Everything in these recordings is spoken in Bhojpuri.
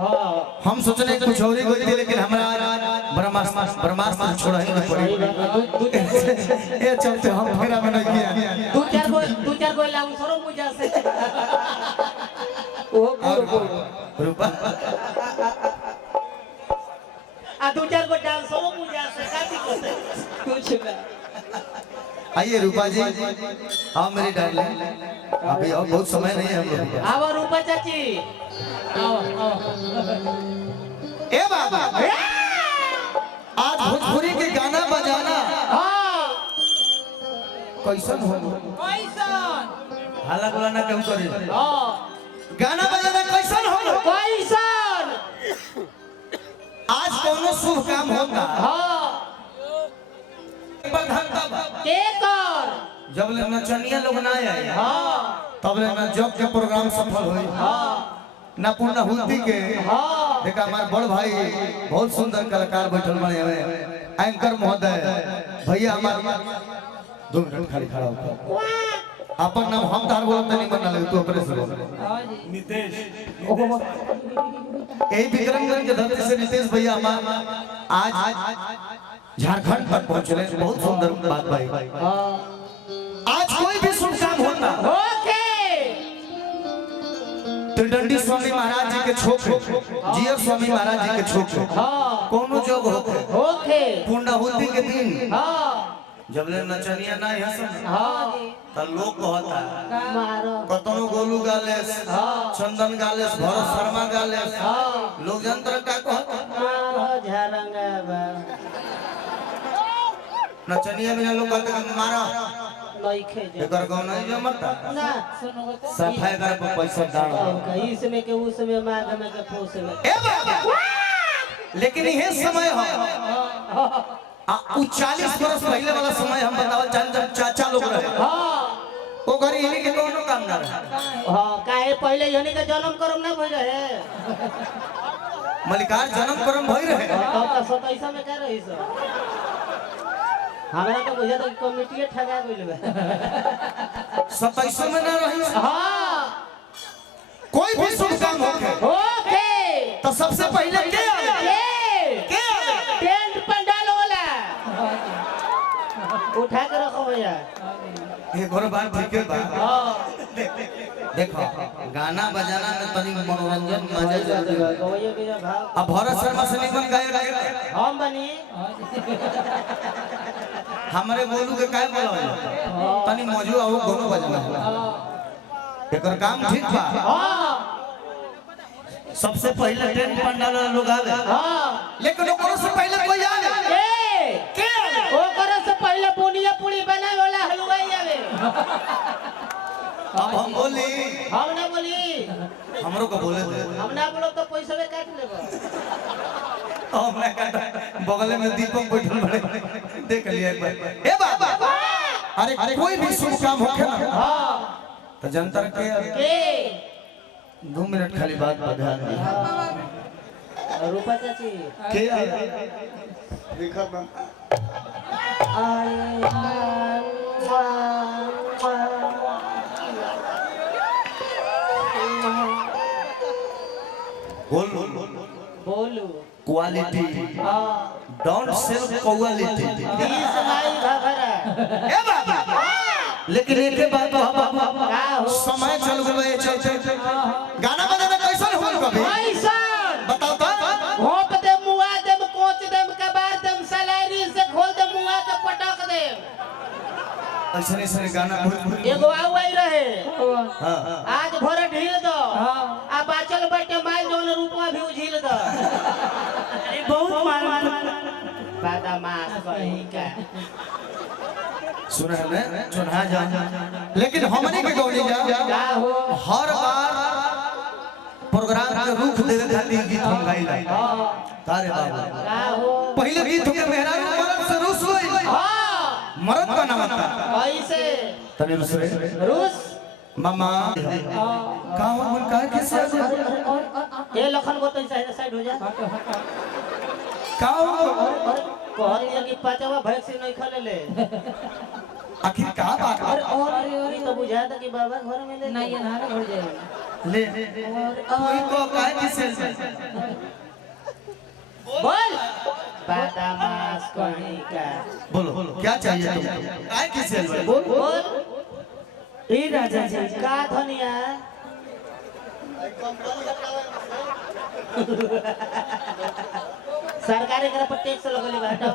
हम सोचने कुछ और ही कोई थी लेकिन हमारा ब्रह्मास्त्र छोड़ा ही नहीं पड़ी। ये चलते हम फेरा में नहीं किया। दो चार गो लाऊं सरो मुझे से ओ रूपा आ दो चार गो डांस सरो मुझे से काटी को कुछ ना। आइए रूपा जी, हाँ मेरी डार्लिंग, अभी और बहुत समय नहीं है हम लोग। आओ रूपा चाची, आओ आओ। ए बाबा, आज भोजपुरी के गाना बजाना कैसन हो? कैसन? हाला बुलाना क्यों करे? गाना बजाना कैसन हो? कैसन? आज कोनो शुभ काम होगा। के कर? जब ले नचनिया लोग ना आए, तब ले न जब के प्रोग्राम सफल हुई। ना पूर्ण हुल्दी के देखा हमारे बड़ भाई बहुत सुंदर कलाकार बैठल बने हुए एंकर महोदय भैया हमारे 2 मिनट खाली खड़ा होकर अपन नाम हम तार बोलत नहीं बना ले, तू अपने से बोल। नितेश यही विक्रमगंज के धरती से नितेश भैया हम आज झारखंड तक पहुंचे, बहुत सुंदर बात भाई। आज कोई भी शुभ काम होता त्रिदंडी स्वामी महाराज जी के छोकरे, जियर स्वामी महाराज जी के छोकरे, कोनो जोग होके पूर्णाहुति के दिन जब ले नचनिया ना है त लोग कहता कतनो गोलू गालेस, चंदन गालेस, भरत शर्मा गालेस, लोग जंतर का कहता नचनिया बिना लोग कहते मारा एकर गाँव नहीं जमता ना सुनो तो सफाई कर पर पैसा डाल इसमें के उसमें माघ में के फूस में। ए बाबा, लेकिन ये समय हो उ 40 वर्ष पहले वाला समय हम बतावल जब चाचा लोग रहे ओ घर इन्हीं के कोनो काम ना रहे। हां काहे पहले इन्हीं के जन्म करम ना भई रहे, मलिकार जन्म करम भई रहे तब 27 में का रही सो हमरा तो बुझा तो कमिटी ठगा गइल बा 27 में ना रही। हां कोई भी शुभ काम ओके तो सबसे पहले के आवे? के आवे? टेंट पंडाल वाला उठा के रखो भैया। ये घर बात ठीक है बा। देखो गाना बजाना में तनी मनोरंजन मजा जरूरी है। गवैया के भाव अब भरत शर्मा से निकल गायक हम बनी हमारे गोलू के काय बोला तनी मौजू आओ दोनों बजना एकर काम ठीक बा। सबसे पहले टेंट पंडाल लोग आवे लेकिन ओकरो से पहले कोई आवे के ओकरो से पहले बुनिया पूरी बनाए वाला हलवाई आवे। अब हम बोली हम ना बोली हमरो को बोले दे हम ना बोलो तो पैसा में काट लेबो। हम ना काट बगल में दीपक बैठल बड़े देख लिया एक बार। ए बाबा, अरे कोई भी शुभ काम होखे ना तो जनता के 2 मिनट खाली बात पर ध्यान दी। रूपा चाची के देखा ना बोलू क्वालिटी डोंट सेल क्वालिटी। ए बाबा, लेकिन एक बात हम समय चल गए चल गाना बजाना कैसन होल कभी बताओ तो। घोप दे मुआ दे कोच दे कबार दे सलारी से खोल दे मुआ के पटक दे। ऐसे ऐसे गाना एगो आउई रहे हां आज भर ढील दो आ बाचल बैठे माइल जोन रूपवा भी उझिल दो। अरे बहुत मान बदमाश कहीं का सुन है चुना जा लेकिन हमने के गौरी जा हर बार प्रोग्राम के रुख देवे खातिर गीत हम गाइला तारे बाबा का हो पहले गीत के मेहरान मरद से रुस होई मरद का नाम था कैसे तने रुस रे रूस मामा का हो मन का कैसे ए लखन बोतल साइड हो जा का हो कहल दिया कि पांचवा वैक्सीन नहीं खा ले आखिर का बात और तो बुझा था कि बाबा घर में ले नहीं ये नारे घर जाएगा ले कोई को काय किसे बोल बदमाश कहीं का बोलो क्या चाहिए तुमको काय किसे बोल बोल ए राजा जी का धनिया सरकारी कर पर टैक्स लगले बाटा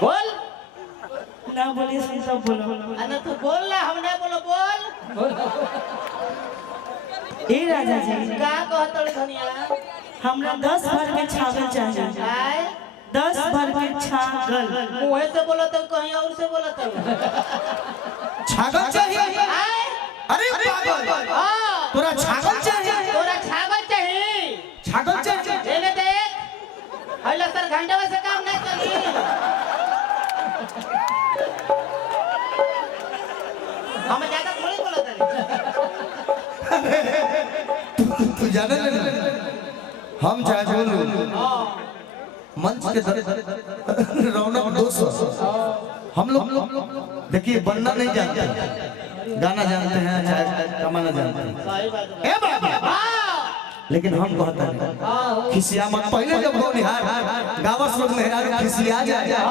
बोल ना बोलिए सब बोलो अरे तू बोल ना हम नहीं बोलो बोल ए राजा जी का कहतड़ धनिया हमरा 10 भर के छागल चाहिए आए 10 भर के छागल मुंह से बोलो तो कहीं और से बोलो तो छागल चाहिए आए अरे पागल हां तोरा छागल चाहिए तोरा छागल चाहिए छागल चाहिए देने देख हल्ला सर घंटा से काम नहीं चली हम ज्यादा थोड़ी बोलत तू जाने ले हम चाहे बोलूं मंच के रौनक 200 हम लोग देखिए बनना नहीं जानते गाना जानते हैं चाहे कमाना जानते हैं सही बात ए बाबा लेकिन हम कहते हैं खिसिया मत पहले जब हो निहार गावस लोग मेहरा के खिसिया जाए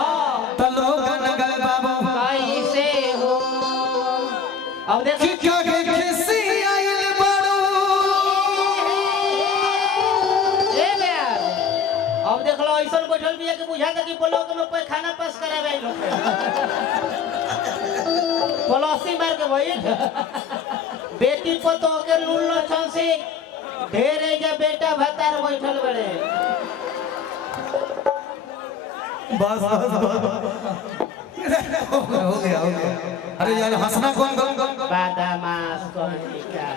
त लोग गाना गाए बाबा कैसे हो अब देख कि क्या के खिसिया आइल बाड़ू ए यार अब देख लो ऐसा बैठल भी है कि बुझा कि ब्लॉक में कोई खाना पास करावे लोग पलौसी मार के भाई बेटी पतो के लुल्लो छंसी ढेर है जा बेटा भतार बैठल बड़े बस हो गया अरे यार हंसना कौन बदमाश कहीं का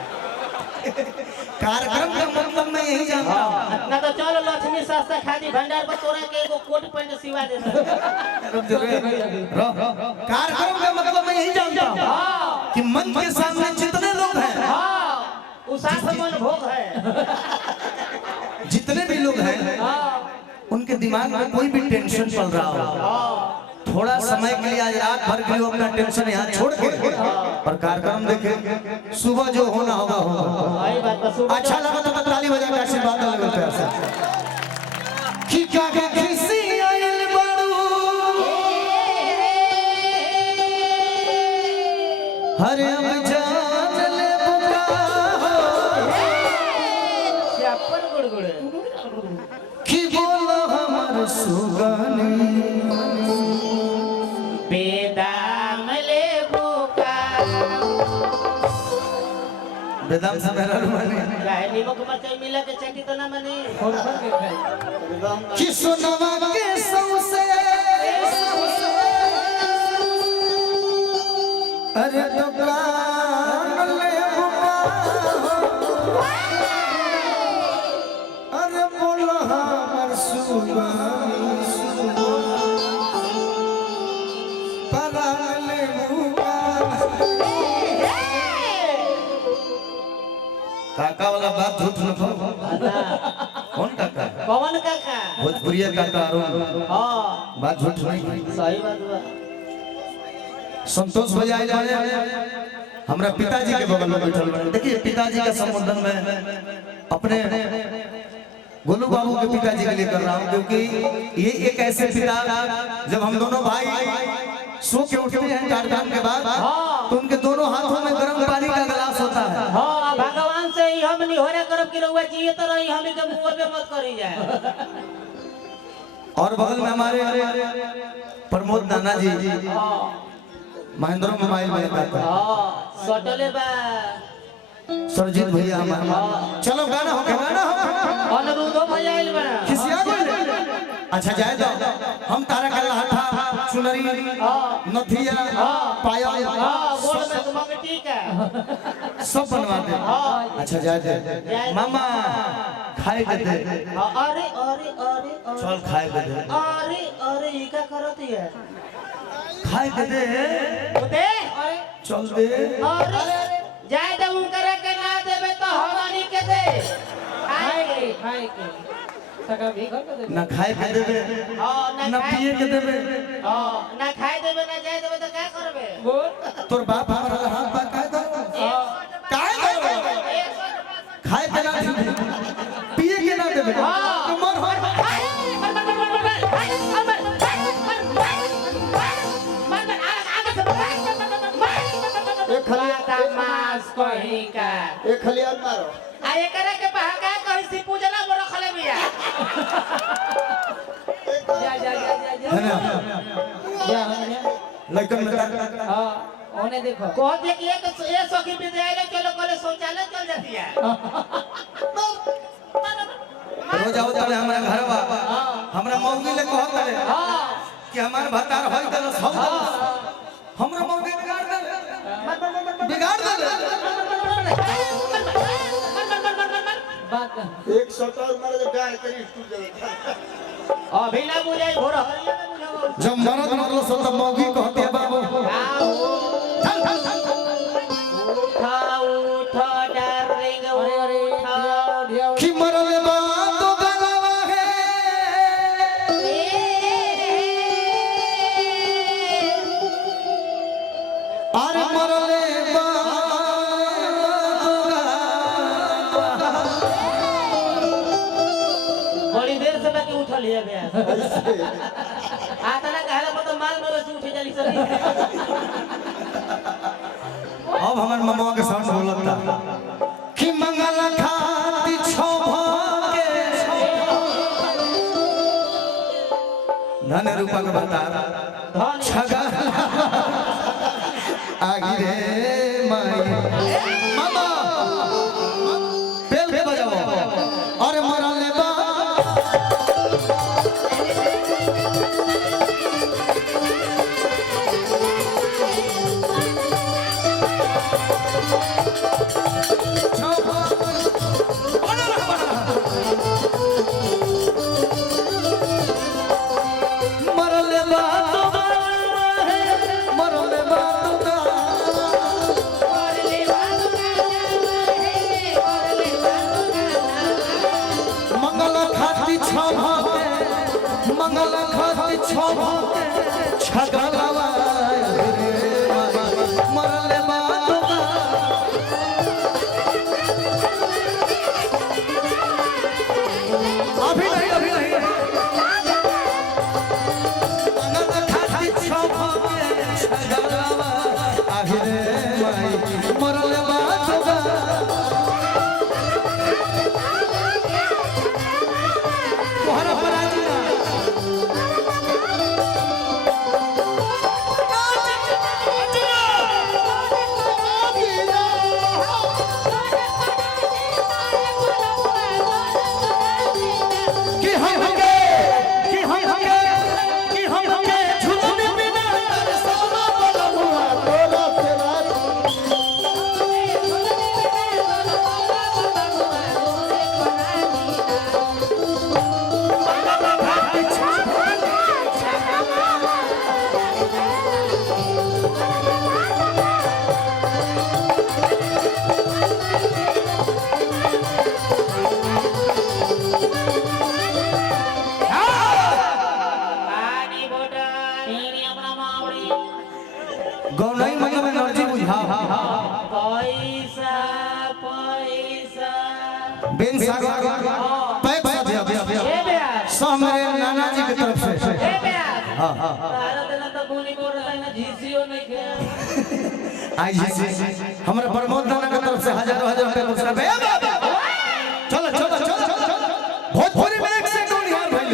कार्यक्रम का मतलब मैं यही जानता हूँ ना तो चलो लक्ष्मी सस्ता खादी भंडार पर तोरा के एगो कोट पैंट सिवा दे कार्यक्रम का मतलब मैं यही जानता हूँ कि मंच के सामने जितने लोग हैं हां उसास मन भोग है जितने भी लोग हैं उनके दिमाग में कोई भी टेंशन चल रहा हो थोड़ा समय के लिए आज रात भर के लिए अपना टेंशन यहाँ छोड़ के और कार्यक्रम देखे सुबह जो होना होगा होगा सही बात बस अच्छा लगा तो ताली बजा के आशीर्वाद दे प्यार से कि क्या के खिसी आइल बाड़ू हरे अब जान ले बुका छप्पर गुड़गुड़े कि बोलो हमर सुगनी बेदाम ले बुका बेदाम से मेरा रुमानी गाय नीमक मरचाई मिला के चटी तो ना मनी कि सोनवा के सौसे अरे दुकान ले बुका अरे बोलो हमर सुगनी परान ले बुका काका वाला बात झूठ न कहो कौन काका कौन काका भोजपुरिया काका अरुण हां बात झूठ नहीं सही बात बा संतोष भैया जाने हमरा पिताजी के बगल में बैठल बा देखिए पिताजी का संबोधन में अपने गोलू बाबू के पिताजी के लिए कर रहा हूँ क्योंकि ये एक ऐसे पिता जब हम दोनों भाई सो के उठते हैं कार्यक्रम के बाद तो उनके दोनों हाथों में गर्म पानी का गिलास होता है हां भगवान से ही हम निहोरा करब कि रहुआ जिए तो रही हम के मुंह पे मत करी जाए और बगल में हमारे प्रमोद नाना जी महेंद्र मोबाइल में करता हां सटले बा सरजीत भैया हमारा चलो गाना हो अनुरुद्धो भैया आइल बा खिसिया बोल अच्छा जाए दो हम तारा का लाठा चुनरी नथिया पायल बोल में मंगटी का सब बनवा दे अच्छा जाए दे मामा खाए के दे अरे अरे अरे चल खाए के दे अरे अरे ई का करत है खाए के दे दे अरे चल दे अरे जाए दे उनकरे के ना देबे तो हमनी के दे खाए के सका भी घर के दे ना खाए के देबे हां ना पिए के देबे हां ना खाए देबे ना जाए देबे तो क्या करबे तोर बाप हमारा हाथ पर काय खाए के ना दे पिए के ना दे तो मर हो एक खलिया मास कहीं का एक खलिया मारो आ एकरा के पहाका कहीं से पूजना में रखले बिया जा जा जा जा है ना जा लड़कन में हां ओने देखो कहत है कि ये सखी विद्यालय चलो कॉलेज शौचालय चल जाती है रोज आओ तले हमरा घरवा हमरा मौगी ले कहत रे कि हमार भतार होई तल सब हमरा मौगी बिगाड़ दे बात एक सटर मारे जब गाय करी टूट जाए अभी ना बुझाई भोर हरिया में बुझाओ जब मरद मरलो सो तब मौगी कहती है बाबू उठा उठा डार्लिंग उठा कि मरले बा तो गलवा है अरे मरले बा बड़ी देर से बाकी उठा लिया गया आता ना कहला मतलब माल में से उठे जाली सर अब हमार मम्मा के साथ बोलता कि मंगल खाती छोभा के धन रूपा के बता छगा आगी रे माई मामा बेल बजाओ अरे मरले बा मरले बा तो मरले बा तो मंगल खाती छोभा मंगल खाती छोभा छगलवा मरले बा तो अभी नहीं मंगल खाती छोभा छगलवा आहिरे माई मरले बा तो कोहरा पराजी ना कि हम हंगे झुलने बिना सोना बलमुआ तोरा से रात पानी बोतल इनी अपना मावड़ी गौनाई मतलब एनर्जी बुझा पैसा पैसा बेन सागर पैसा दिया ए बेया सो हमारे नाना जी की तरफ से ए बेया हां तारा देना तो गोली बोल रहा है ना झीसियो नहीं के आई जी हमारे प्रमोद नाना की तरफ से हजारों रुपए पुरस्कार बे चलो भोजपुरी में एक से कोई हार भाई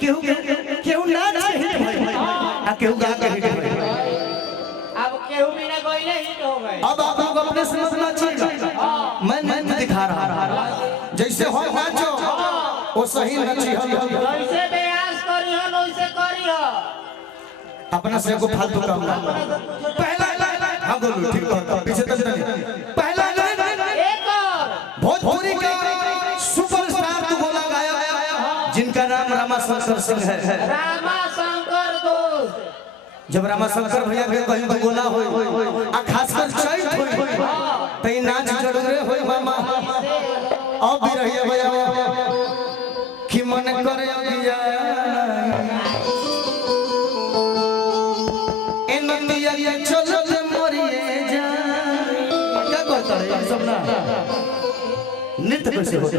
केहू नाच के हिट भाई आ केहू गा के हिट भाई अब केहू बिना गइले हिट हो गए अब आप लोग अपने से मत नाचिएगा मैं दिखा रहा जैसे हो नाचो वो सही नची हो जैसे बेयास करी हो वैसे करी हो अपना से को फालतू काम ना पहला हां बोलो ठीक बात पीछे तक नहीं पहला एक और भोजपुरी का सुपरस्टार तो बोला गाया जिनका नाम रामाशंकर सिंह है रामा शंकर दोस्त जब रामाशंकर भैया के कहीं तो गोला होई आ खासकर चैत होई तई नाच जरूरे होई मामा अब भी रहिए भैया कि मन करे अगिया ए नदिया नृत्य कैसे होते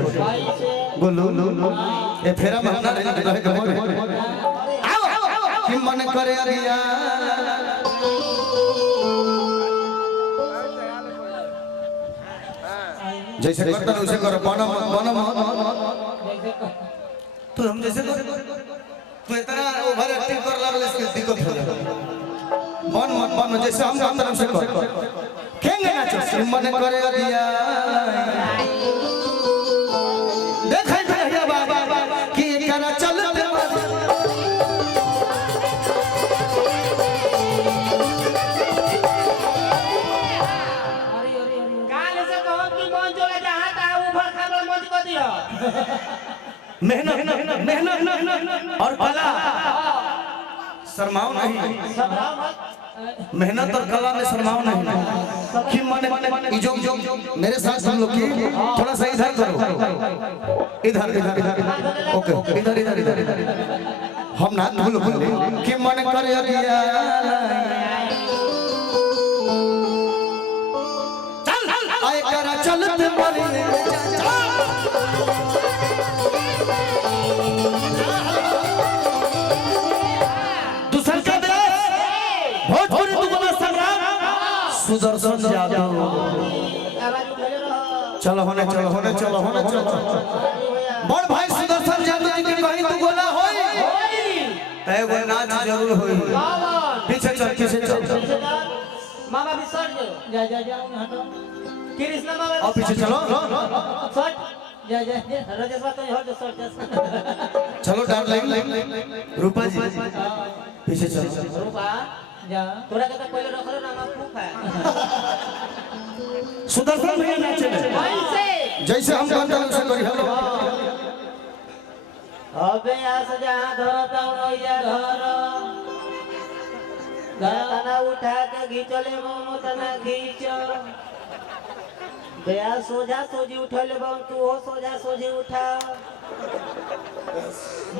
बोलो ए फेरा में हमरा रहे के आओ कि मन करे अरिया जैसे करता है उसे करो बनम तो हम जैसे तू इतना ओवर एक्टिंग कर लागल इसके दिक्कत हो जाए बन जैसे हम तरफ से कर खेंगे नाचो मन करे अरिया देखै भैया बाबा कि करा चलते मेहनत और कला शर्माओ नहीं मेहनत और कला में शर्माओ नहीं कि मन जो मेरे साथ हम लोग की थोड़ा सा इधर करो इधर ओके इधर हम ना भूल कि मन करे अरिया चल आए करा चलते मरी सुदर्शन यादव चलो होने बड़ भाई सुदर्शन यादव जी के कहीं तू गोला होई तय वो नाच जरूर होई पीछे चल मामा भी सट जा हटो कृष्ण मामा और पीछे चलो सट जा राजेश तो हट सट चलो डार्लिंग रूपा जी पीछे चलो रूपा जा तोरा के तो पहले रखलो ना फूक है सुदर्शन भैया नाचे कैसे जैसे हम करते हैं वैसे करी हेलो अबे आस जहां धरता रहिया घर गाना उठा के घिचले मोमो तना घिच बेया सोजा सोजी उठले बम तू हो सोजा सोजी उठा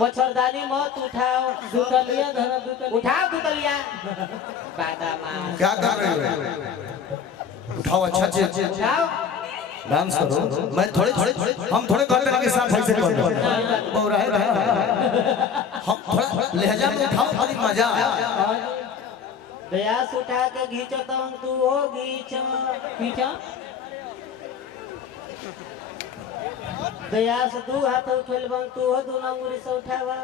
मच्छरदानी मत उठाओ दुतलिया धर उठाओ दुतलिया बादामा क्या कर रहे हो उठाओ अच्छा उठाओ डांस करो मैं थोड़े हम थोड़े करते हैं कि साथ ऐसे करो और रहे हम थोड़ा लहजा में उठाओ थोड़ी मजा आया बेयास उठा के घींचता हूं तू हो घींचा बेयास दू हाथ उठल बन तू हो दू नंगुरी से उठावा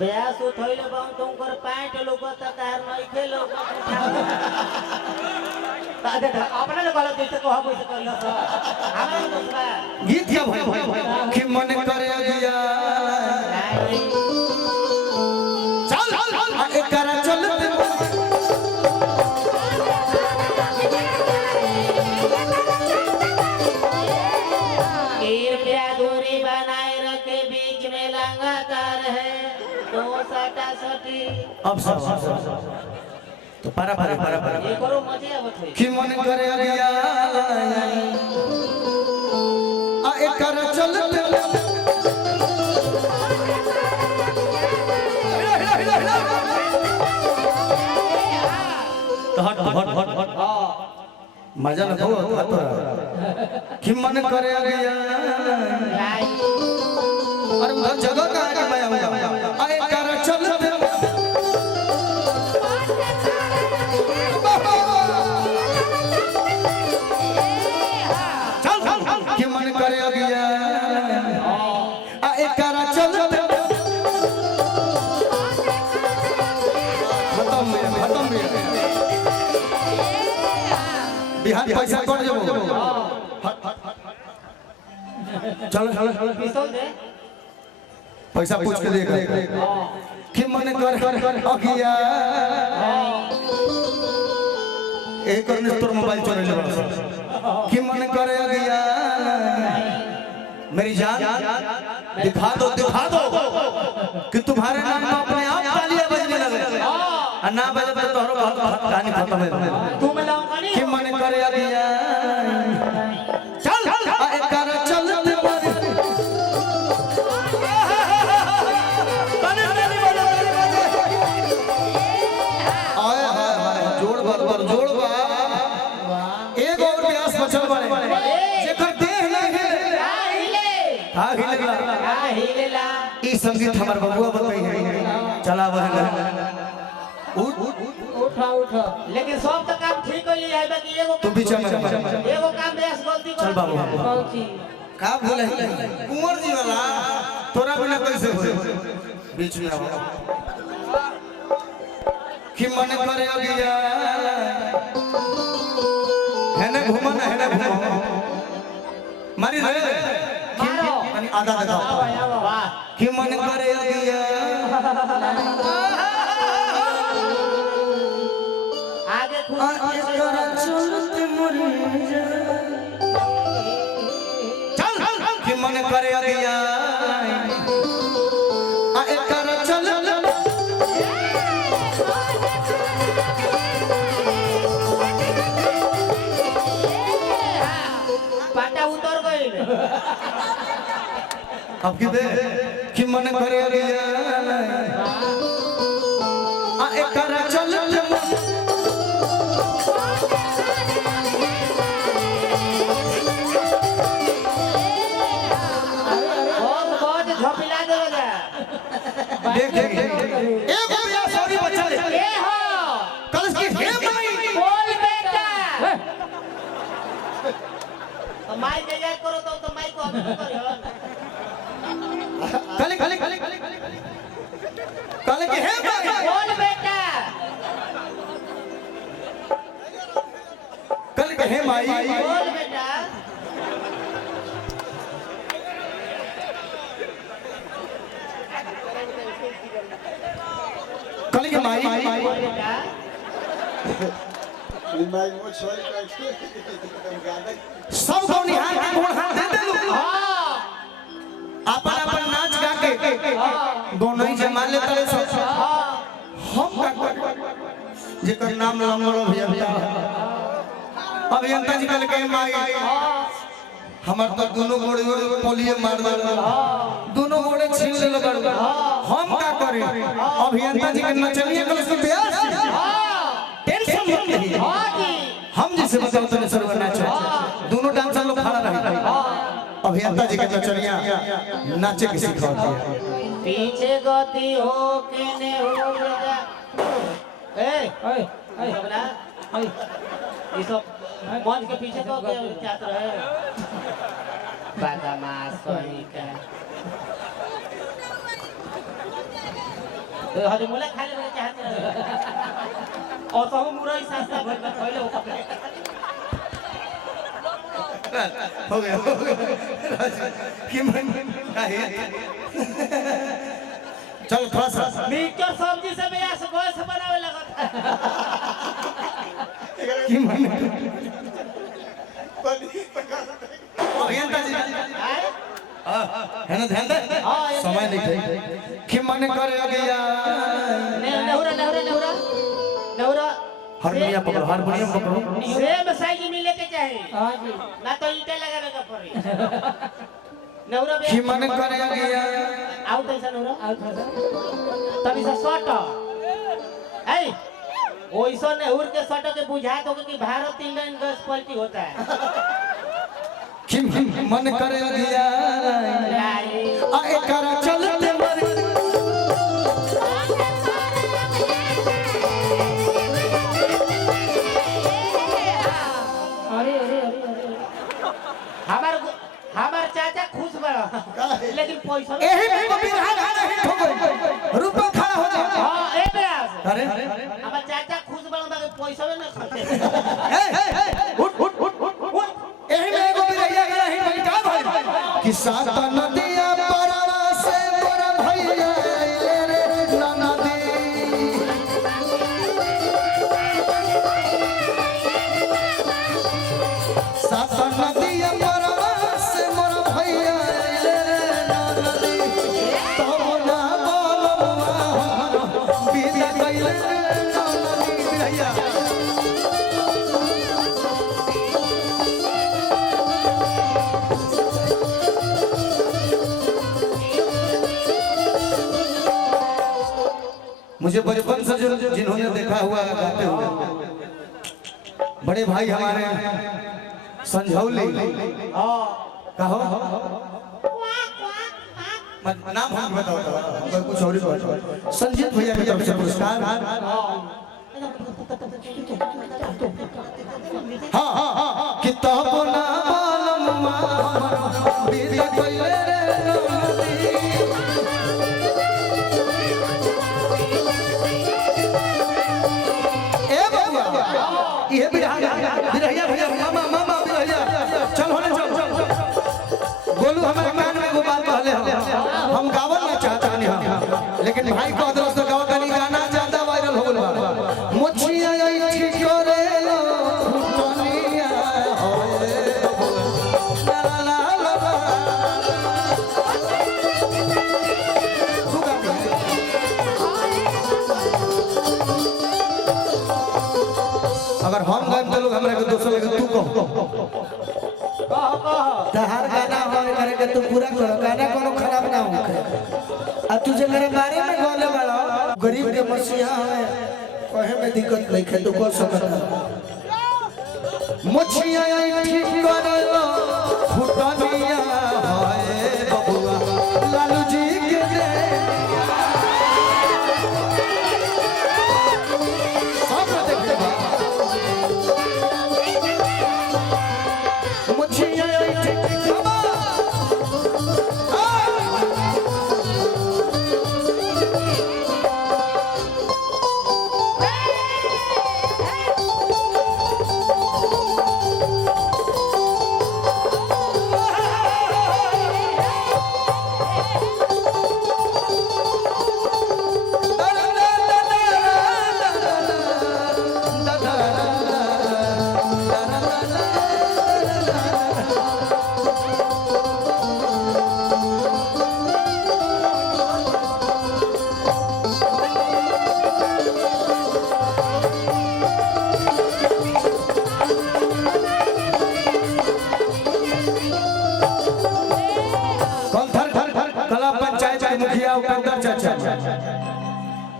बेयास उठल बन तुमकर पैंट लोगत तार नहीं के लोग उठावा तादे अपने ने गलत जैसे कहब वैसे करियो हमरा दूसरा गीत क्या भाई कि मन करे अगिया चल एक करा चलते अब तो पारा ये करो मजे आवत है कि मन करे अरिया आ एक कर चलते हट मजा न हो कि मन करे अरिया अरे उधर जगह कहाँ है मैं आऊंगा आ एक कर चलते करे अगिया आ एकरा चलते खत्म बिहार पैसा कट जबो चलो पिस्तौल दे पैसा पूछ के देख कि मन करे अगिया एक करने तोर मोबाइल चोरी ले कि मन करे अगिया मेरी जान दिखा दो कि तुम्हारे नाम में अपने आप तालियां बजने लगे और ना बजे तो तोहरो बहुत कहानी खत्म है तू में लाऊं कहानी कि मन करे अगिया चल एक कर चलते पर आए हाय जोड़ बा एगो बचल बड़े जेकर देह नहीं हिले का हिलेला ई संगीत हमर बबुआ बताई है चला बहन उठा लेकिन सब तो काम ठीक हो लिया है बाकी एगो तू बीच में एगो काम बेस गलती कर चल बाबू का बोले कुंवर जी वाला तोरा बिना कैसे होए बीच में आओ कि मन करे अगिया है ना घुमा मारी रे मारो आधा दिखाओ वाह कि मन करे अगिया आगे खुद चलते मरे चल कि मन करे अगिया आ एकर चल पाटा उतर गई अब की दे कि मन करे अगिया आ एकर चल बहुत झपिला देलो जा देख एगो बिया सॉरी बच्चा ले ए हो कल की हे माई बोल बेटा तो माई के याद करो तो माई को अभी करियो कल की हे माई बोल बेटा कल की हे माई बोल बेटा कल की माई बोल बेटा माई वो छोड़ के गाना सब को निहार के गुण हाथ दे देलू हां अपन अपन नाच गा के दोनों ही जमा ले तले सब हम का जेकर नाम लंगड़ अभियंता जी कल के माई हमार तो दोनों गोड़े पोलियो मार दे दोनों गोड़े छीन ले लग हम का करे अभियंता जी के नचनिया कल उसको ब्यास टेंशन मत लीजिए हां जी हम जैसे बताओ तो सर्व नाचो दोनों डांसर लोग खड़ा रहे अभियंता जी के नचनिया नाचे के सिखाते हैं पीछे गति हो के ने हो जा ए बना ये सब मंच के पीछे तो के छात्र है बदमाश कोई का तो हजे मुला खाले में चाहते रहे और तो हम मुरई सस्ता भर में पहले वो हो गया कि मन काहे चल थोड़ा सा मिक्सचर सब्जी से बेस गोश बनावे लगत कि मन अभियंता जी है ना ध्यान दे समय नहीं थे कि मन करे गया नौरा हारमोनियम पकड़ो हारमोनियम पकड़ो सेम साइज मिले के चाहे हां जी ना तो ईंटे लगावे का पड़ी नौरा कि मन करे गया आउट ऐसा नौरा आउट तभी से शॉट ए ओइसा ने उड़ के शॉट के बुझा दो कि भारत इंडियन गैस पलटी होता है कि मन करे गया आ एकरा चलते मर हमार चाचा खुश बड़ा लेकिन पैसा एही में को बिरहा गाना हिट हो गई रुपया खड़ा हो जा हां ए ब्यास अरे हमार चाचा खुश बड़ा बाकी पैसा में ना खर्चे उठ एही में एगो बिरहा गाना हिट हो का भाई कि सात नदिया परवा से मोर भैया रे नदी सात नदिया परवा से मोर भैया रे नदी तो ना बोलवा बिना कइले नदी भैया मुझे बचपन से जो जिन्होंने देखा हुआ है गाते हुए बड़े भाई हमारे संझौली हां कहो नाम हम बताओ कुछ और ही बताओ। संजीत भैया की तरफ से पुरस्कार। हाँ किताब ना मालूम बीत गइले रे ए बबुआ ये बिरहिया भैया मामा बिरहिया चल होने चल गोलू हमारे कान में वो बात कहले हम गावल ना चाहता नहीं लेकिन भाई को अदरस तो गावा कनी गाना ज्यादा वायरल हो गल बा मुछिया आई ठीक करे लो फुटनिया होए ला ला ला अगर हम गाएब तो लोग हमरा के दोस्त लगे तू कह तहार गाना होए करे के तू पूरा करो गाना कोनो खराब ना हो आ तू जे मेरे बारे में बोले वाला गरीब के मसीहा है कहे में दिक्कत नहीं है तू को सकत मुछिया आई ठीक करे लो फुटनिया होए बबुआ लालू जी के दे सब देखते बा मुछिया आई ठीक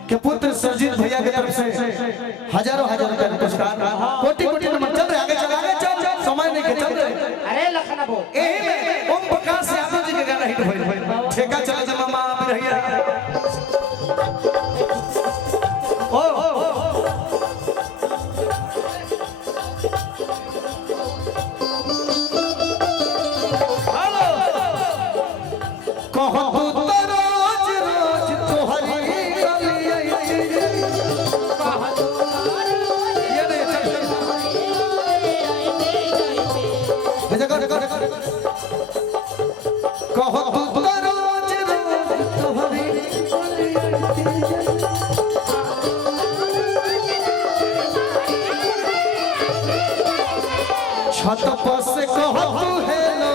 के पुत्र सरजीत भैया की तरफ से हजारों रुपए पुरस्कार कोटि कोटि नमन चल रहे आगे चल समय नहीं के चल रहे अरे लखना बो एही में ओम प्रकाश यादव जी के गाना हिट भइल ठेका चला जमा मां आप रहिया ओ हेलो कहो छत पर से कहो तू हेलो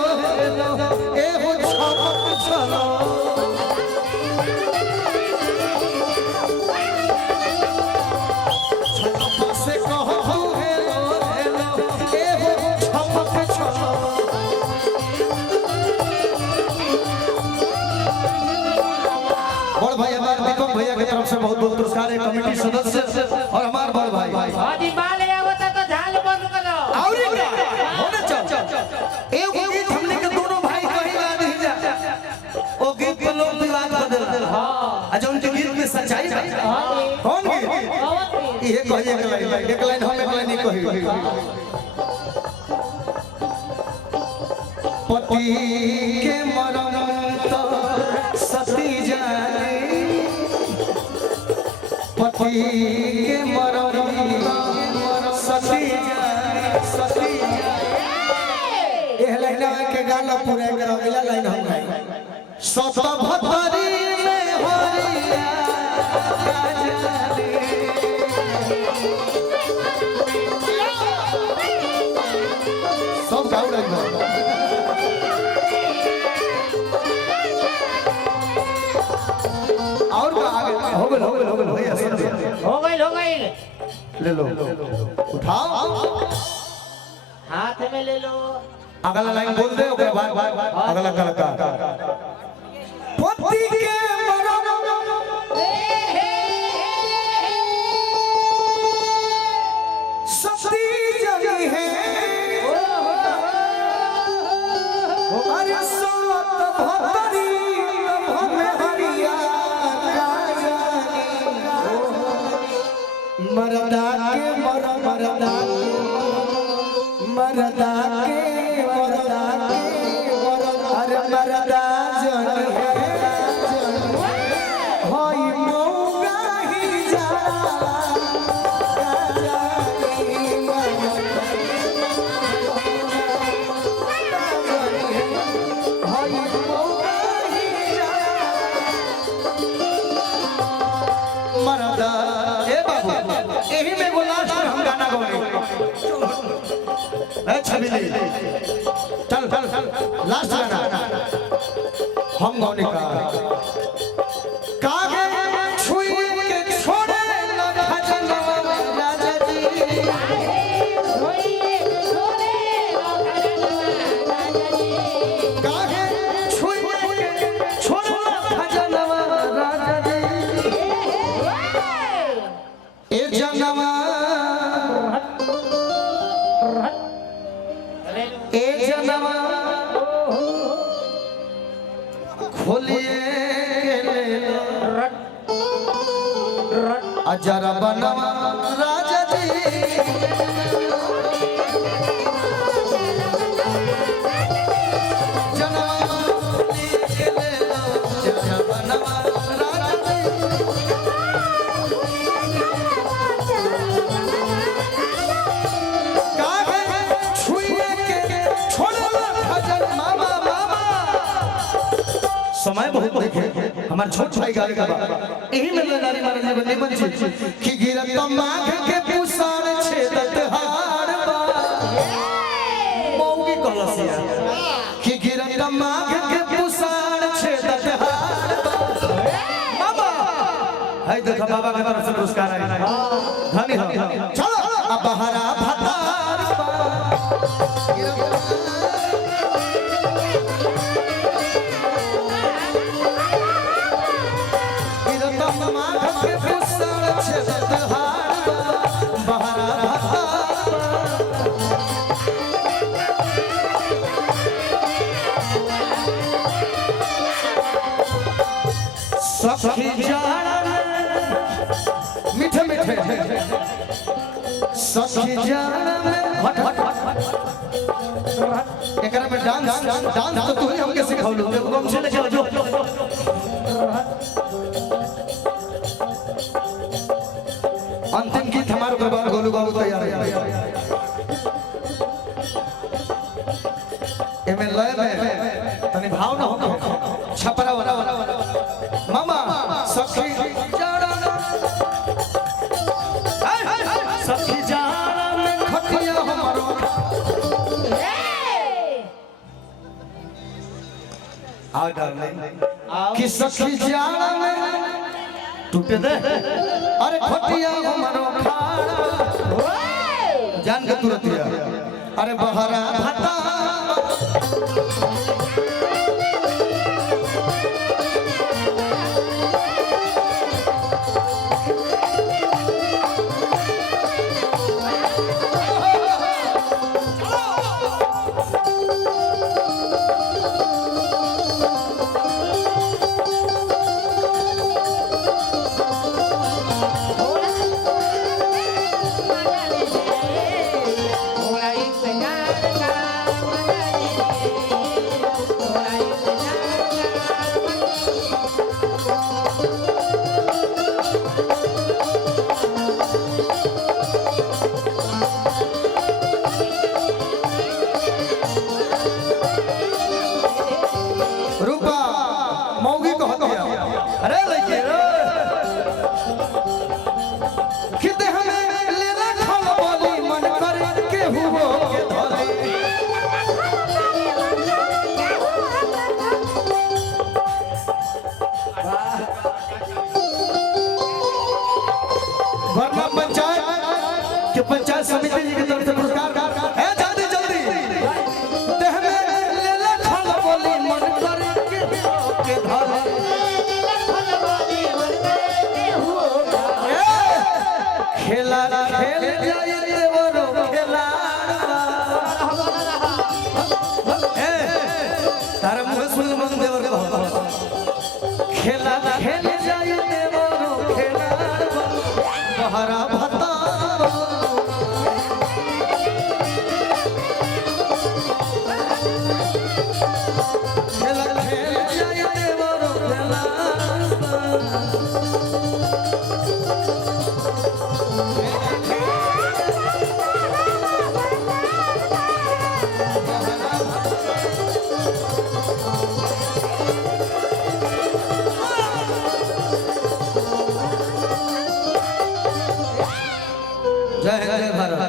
एहो छपक चलो छत पर से कहो तू हेलो एहो छपक चलो बड़ भाई हमारे दीपक भैया की तरफ से बहुत बहुत पुरस्कार है कमेटी सदस्य और हमारे बड़ भाई हाजी माले आवता तो झाल बंद करो और होने चल एगो गीत हमने के दोनों भाई कहीं गा नहीं जा ओ गीत पे लोग विवाद कर दे हां अच्छा उनके गीत में सच्चाई है कौन गीत ये कहिए एक लाइन हम एक लाइन नहीं कही पति के मरण तो सती जाने पति के मरण सती जाने एह लाइन के गाना पूरा करो अगला लाइन हम गाएंगे सत भतरी में हरिया जाने सब गाओ रहे और आगे हो गए भैया हो गई ले लो उठाओ हाथ में ले लो अगला लाइन बोल दे ओके बाद अगला कलाकार पति के मरण सती जगी है मरदा के अरे मरदा जन है होई मौगा ही जा मरदा ए बाबू यही में वो लास्ट में हम गाना गाएंगे ए छबिली चल लास्ट गाना हम गाने का कागे छुई के छोड़े न भजनवा राजा जी कागे छुई के छोड़े न भजनवा राजा जी ए जनवा ए जनवा खोलिए अजरा बनवा राजा जी जनवा खोलिए अजरा बनवा राजा जी काहे छुइए के छोड़ला भजन मामा मामा समय बहुत देखे हमार छोट भाई गाने का यही में लगारी मारने में निमन चीज कि गिरत माघ के पुसार छेदत हार बा मौगी कलसिया कि गिरत माघ के पुसार छेदत हार बा मामा हाय देखा बाबा के तरफ से पुरस्कार आया धनी हो चलो अब हरा भतार बा सखी जान मीठे मीठे सखी जान हट हट एकरा में डांस तो तू ही हमके सिखावलू हम से लेके जो अंतिम गीत हमारे दरबार गोलू बाबू तैयार है एमे लय में तनी भाव ना हो छपरा वाला मामा सखी जाड़ा सखी जाड़ा में खटिया हमारो आओ डार्लिंग कि सखी जाड़ा में टूटे दे अरे खटिया हमारो खाड़ा जान के तुरंत अरे बहरा भता पंचायत समिति जी की तरफ से पुरस्कार है जल्दी जल्दी देह में ले ले खल बोली मन कर के धरे खेला खेल जाए देवरो खेला तार मुझे सुन मन देवर खेला खेल जाए देवरो खेला बहरा भता जय जय भारत।